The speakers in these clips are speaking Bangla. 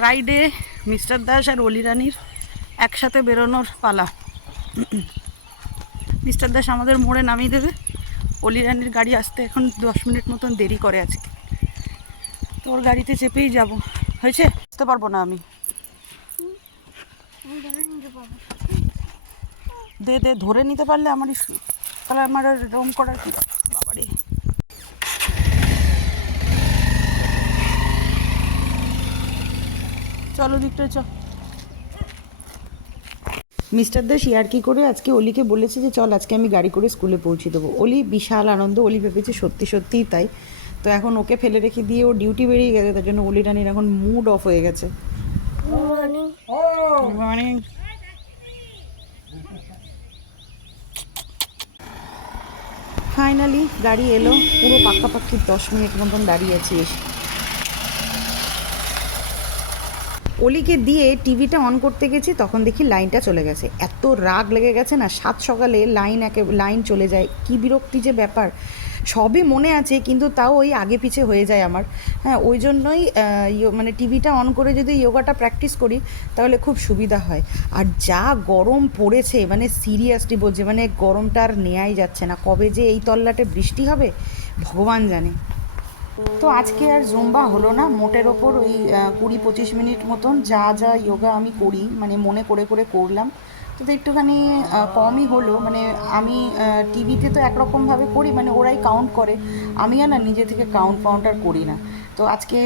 ফ্রাইডে মিস্টার দাস আর অলি রানির একসাথে বেরোনোর পালা। মিস্টার দাস আমাদের মোড়ে নামিয়ে দেবে। অলি রানির গাড়ি আসতে এখন দশ মিনিট মতন দেরি করে আজকে। তো ওর গাড়িতে চেপেই যাব। হয়েছে? আসতে পারব না আমি। দে দে, ধরে নিতে পারলে আমারই তাহলে আমার রোম করার কি চলো দিকটা চ মিস্টার দাস ইয়ার কি করে? আজকে অলিকে বলেছে যে চল আজকে আমি গাড়ি করে স্কুলে পৌঁছে দেবো। অলি বিশাল আনন্দ অলি ভেবেছে সত্যি সত্যিই তাই। তো এখন ওকে ফেলে রেখে দিয়ে ও ডিউটি বেরিয়ে গেছে তার জন্য অলি রানির এখন মুড অফ হয়ে গেছে. ফাইনালি গাড়ি এলো পুরো পাক্কাপাক্কি দশ মিনিট মতন দাঁড়িয়ে আছি এসে। অলিকে দিয়ে টিভিটা অন করতে গেছি, তখন দেখি লাইনটা চলে গেছে। এত রাগ লেগে গেছে না, সাত সকালে লাইন একে, লাইন চলে যায়। কি বিরক্তি যে ব্যাপার। সবই মনে আছে, কিন্তু তাও ওই আগে পিছে হয়ে যায় আমার। হ্যাঁ ওই জন্যই মানে টিভিটা অন করে যদি যোগাটা প্র্যাকটিস করি, তাহলে খুব সুবিধা হয়। আর যা গরম পড়েছে মানে সিরিয়াসলি বলছে মানে গরমটা আর নেওয়াই যাচ্ছে না। কবে যে এই তল্লাটে বৃষ্টি হবে, ভগবান জানে। তো আজকে আর জুম্বা হলো না। মোটের ওপর ওই কুড়ি পঁচিশ মিনিট মতন যা যা যোগা আমি করি মানে মনে করে করে করলাম। তো একটুখানি কমই হলো। মানে আমি টিভিতে তো একরকমভাবে করি মানে ওরাই কাউন্ট করে। আমি আর না নিজে থেকে কাউন্ট ফাউন্ট আর করি না। তো আজকে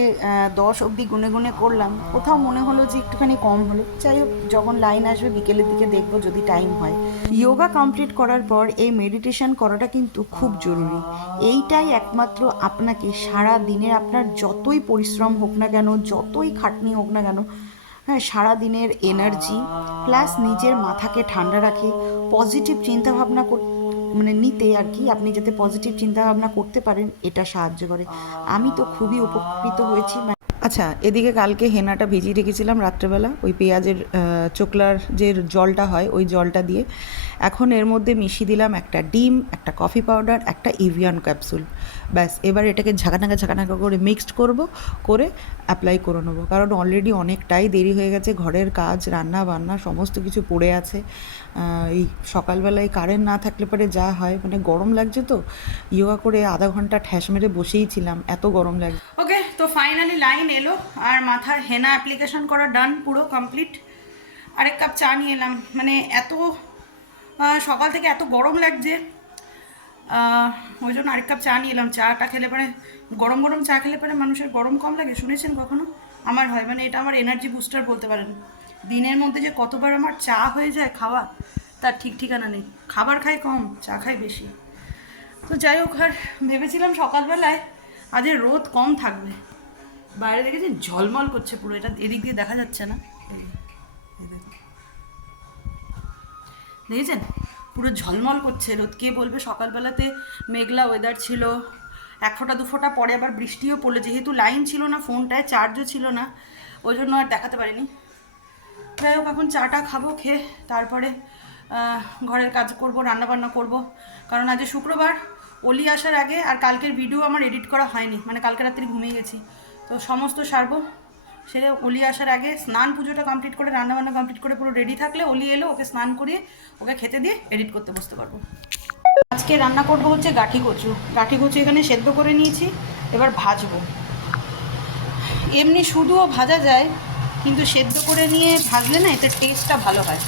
দশ অবধি গুনে গুনে করলাম। কোথাও মনে হলো যে একটুখানি কম হলো। যাই হোক, যখন লাইন আসবে, বিকেলের দিকে দেখব যদি টাইম হয়। যোগা কমপ্লিট করার পর এই মেডিটেশন করাটা কিন্তু খুব জরুরি। এইটাই একমাত্র আপনাকে সারা দিনের আপনার যতই পরিশ্রম হোক না কেন, যতই খাটনি হোক না কেন হ্যাঁ সারা দিনের এনার্জি প্লাস নিজের মাথাকে ঠান্ডা রাখে পজিটিভ চিন্তাভাবনা কর মানে নিতে আর কি, আপনি যাতে পজিটিভ চিন্তা ভাবনা করতে পারেন, এটা সাহায্য করে। আমি তো খুবই উপকৃত হয়েছি আচ্ছা এদিকে কালকে হেনাটা ভিজিয়ে রেখেছিলাম রাত্রেবেলা। ওই পেঁয়াজের চোকলার যে জলটা হয়, ওই জলটা দিয়ে। এখন এর মধ্যে মিশিয়ে দিলাম একটা ডিম, একটা কফি পাউডার, একটা ইভিয়ান ক্যাপসুল। ব্যাস, এবার এটাকে ঝাঁকানাকা ঝাঁকানাকা করে মিক্সড করব, করে অ্যাপ্লাই করে নেব। কারণ অলরেডি অনেকটাই দেরি হয়ে গেছে, ঘরের কাজ, রান্না বান্না, সমস্ত কিছু পড়ে আছে। এই সকালবেলায় কারেন্ট না থাকলে পরে যা হয় মানে গরম লাগছে তো। ইয়োগা করে আধা ঘণ্টা ঠ্যাস মেরে বসেই ছিলাম, এত গরম লাগছে। ওকে তো ফাইনালি লাইন এলো আর মাথার হেনা অ্যাপ্লিকেশন করা ডান পুরো কমপ্লিট আরেক কাপ চা নিয়ে এলাম। মানে এত সকাল থেকে এত গরম লাগছে। ওই জন্য আরেক কাপ চা নিয়ে এলাম। চাটা খেলে পরে, গরম গরম চা খেলে পরে মানুষের গরম কম লাগে, শুনেছেন কখনো? আমার হয় মানে এটা আমার এনার্জি বুস্টার বলতে পারেন। দিনের মধ্যে যে কতবার আমার চা হয়ে যায় খাওয়া, তার ঠিক ঠিকানা নেই। খাবার খাই কম, চা খাই বেশি। তো যাই হোক, আর ভেবেছিলাম সকালবেলায় আজ রোদ কম থাকবে। বাইরে দেখেছি, ঝলমল করছে পুরো, এটা এদিক দিয়ে দেখা যাচ্ছে না। দেখেছেন? পুরো ঝলমল করছে, রোদ, কে বলবে? সকালবেলাতে মেঘলা ওয়েদার ছিল, এক ফোঁটা, দু ফোঁটা পরে আবার বৃষ্টিও পড়ল, যেহেতু লাইন ছিল না ফোনটায় চার্জও ছিল না, ওই জন্য আর দেখাতে পারিনি। যাই হোক, এখন চাটা খাব, খেয়ে তারপরে ঘরের কাজ করব রান্না বান্না করব। কারণ আজ শুক্রবার, অলি আসার আগে আর কালকের ভিডিও আমার এডিট করা হয়নি মানে কালকে রাত্রি ঘুমিয়ে গেছি। তো সমস্ত সারবো। সেরে অলি আসার আগে স্নান পুজোটা কমপ্লিট করে, রান্নাবান্না কমপ্লিট করে পুরো রেডি থাকলে অলি এলো, ওকে স্নান করিয়ে ওকে খেতে দিয়ে এডিট করতে বসতে পারব। আজকে রান্না করব হচ্ছে গাঠি কচু। গাঠি কচু এখানে সেদ্ধ করে নিয়েছি, এবার ভাজবো। এমনি শুধুও ভাজা যায়, কিন্তু সেদ্ধ করে নিয়ে ভাজলে না এতে টেস্টটা ভালো হয়।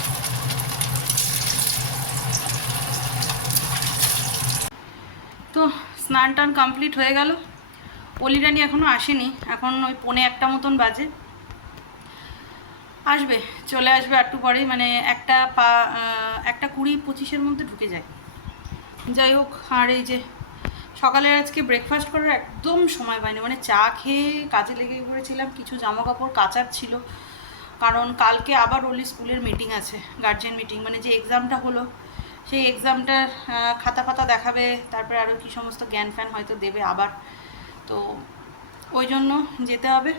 তো স্নান টান কমপ্লিট হয়ে গেল। অলিরানি এখনও আসেনি, এখন ওই পৌনে একটা মতন বাজে। আসবে, চলে আসবে একটু পরেই মানে একটা পা একটা কুড়ি পঁচিশের মধ্যে ঢুকে যায়। যাই হোক, আর এই যে সকালে আজকে ব্রেকফাস্ট করার একদম সময় পাইনি মানে চা খেয়ে কাজে লেগে পড়েছিলাম, কিছু জামা কাপড় কাচার ছিল। কারণ কালকে আবার ওলি স্কুলের মিটিং আছে গার্জেন মিটিং মানে যে এক্সামটা হলো, সেই এক্সামটার খাতা ফাতা দেখাবে, তারপরে আরও কি সমস্ত জ্ঞান ফ্যান হয়তো দেবে আবার। তো ওই জন্য যেতে হবে।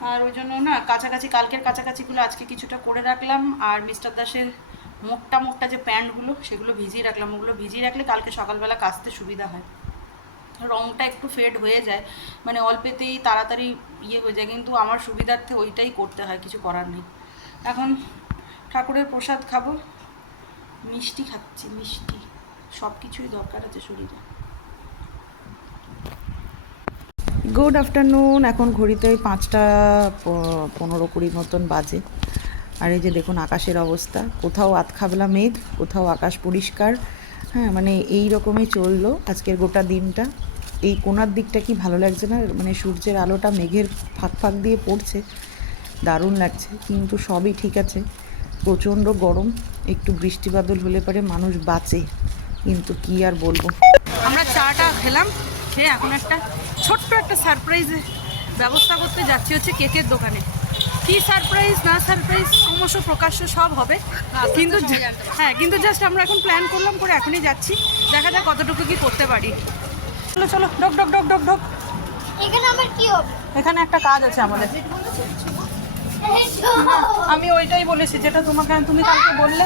আর ওই জন্য না কাছাকাছি, কালকের কাছাকাছিগুলো আজকে কিছুটা করে রাখলাম। আর মিস্টার দাসের মোটটা মোটটা যে প্যান্টগুলো, সেগুলো ভিজিয়ে রাখলাম। ওগুলো ভিজিয়ে রাখলে কালকে সকালবেলা কাচতে সুবিধা হয়। রঙটা একটু ফেড হয়ে যায়। মানে অল্পেতেই তাড়াতাড়ি ইয়ে হয়ে যায়। কিন্তু আমার সুবিধার্থে ওইটাই করতে হয়, কিছু করার নেই। এখন ঠাকুরের প্রসাদ খাব। মিষ্টি খাচ্ছি, মিষ্টি। সব কিছুই দরকার আছে শরীরে। গুড আফটারনুন এখন ঘড়িতে ওই পাঁচটা পনেরো কুড়ি মতন বাজে। আর এই যে দেখুন আকাশের অবস্থা, কোথাও আতখাবলা মেঘ, কোথাও আকাশ পরিষ্কার হ্যাঁ মানে এই রকমই চলল আজকের গোটা দিনটা। এই কোনার দিকটা কি ভালো লাগছে না? মানে সূর্যের আলোটা মেঘের ফাঁক ফাঁক দিয়ে পড়ছে, দারুণ লাগছে, কিন্তু সবই ঠিক আছে। প্রচণ্ড গরম, একটু বৃষ্টি বাদল হলে পরে মানুষ বাঁচে, কিন্তু কি আর বলব? আমরা চাটা খেলাম, খেয়ে এখন একটা ছোট্ট একটা সারপ্রাইজের ব্যবস্থা করতে যাচ্ছি হচ্ছে কেকের দোকানে। কি সারপ্রাইজ না সারপ্রাইজ ক্রমশ প্রকাশ্য সব হবে। কিন্তু হ্যাঁ কিন্তু জাস্ট আমরা এখন প্ল্যান করলাম করে এখনই যাচ্ছি। দেখা যাক কতটুকু কি করতে পারি। চলো চলো ডক ডক ডক ডক ডক এখানে আমার কি হবে? এখানে একটা কাজ আছে আমাদের। আমি ওইটাই বলেছি যেটা তোমাকে তুমি কালকে বললে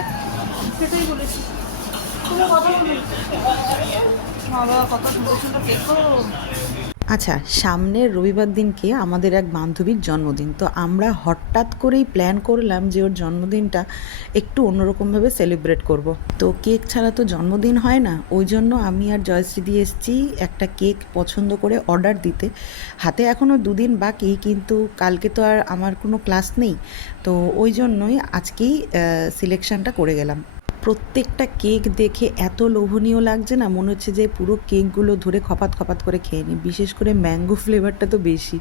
সেটাই বলেছি। তুমি কথা বলবে বাবা কত সুন্দর সুন্দর কেক আচ্ছা সামনের রবিবার দিনকে আমাদের এক বান্ধবীর জন্মদিন। তো আমরা হঠাৎ করেই প্ল্যান করলাম যে ওর জন্মদিনটা একটু অন্যরকমভাবে সেলিব্রেট করব। তো কেক ছাড়া তো জন্মদিন হয় না। ওই জন্য আমি আর জয়শ্রী দিয়ে এসেছি একটা কেক পছন্দ করে অর্ডার দিতে। হাতে এখনও দুদিন বাকি, কিন্তু কালকে তো আর আমার কোনো ক্লাস নেই। তো ওই জন্যই আজকেই সিলেকশনটা করে গেলাম। প্রত্যেকটা কেক দেখে এত লোভনীয় লাগছে না? মনে হচ্ছে যে পুরো কেকগুলো ধরে খপাত খপাত করে খেয়ে নিই। বিশেষ করে ম্যাঙ্গো ফ্লেভারটা তো বেশি।